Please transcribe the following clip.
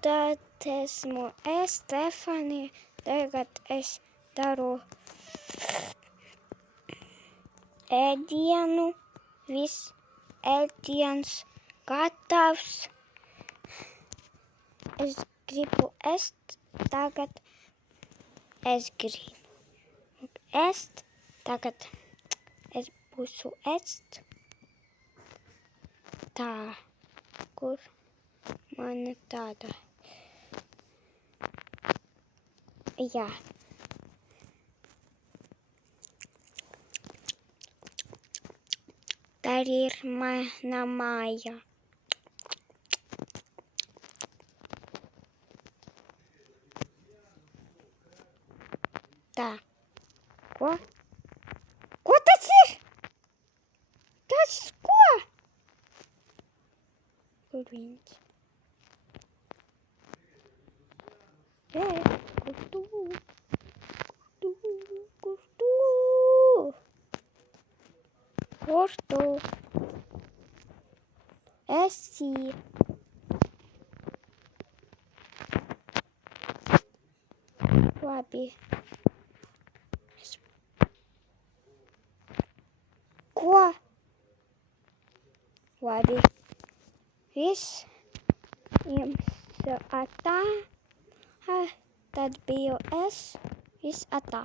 tad esmu es, Stefanija. Tagad es daru ēdienu. Viss ēdiens gatavs. Es gribu ēst. Tagad es gribu ēst. Tagad es būšu ēst. Tā, kur mana tāda? Jā. Tā ir mana māja. Tā. Ko? Ko tas ir? Tas ko? Kur viņš? Kur tu? Kur tu? Kur tu? Esi. Labi. Ko? Labi. Viss jums atā. Tad biju es. Viss atā.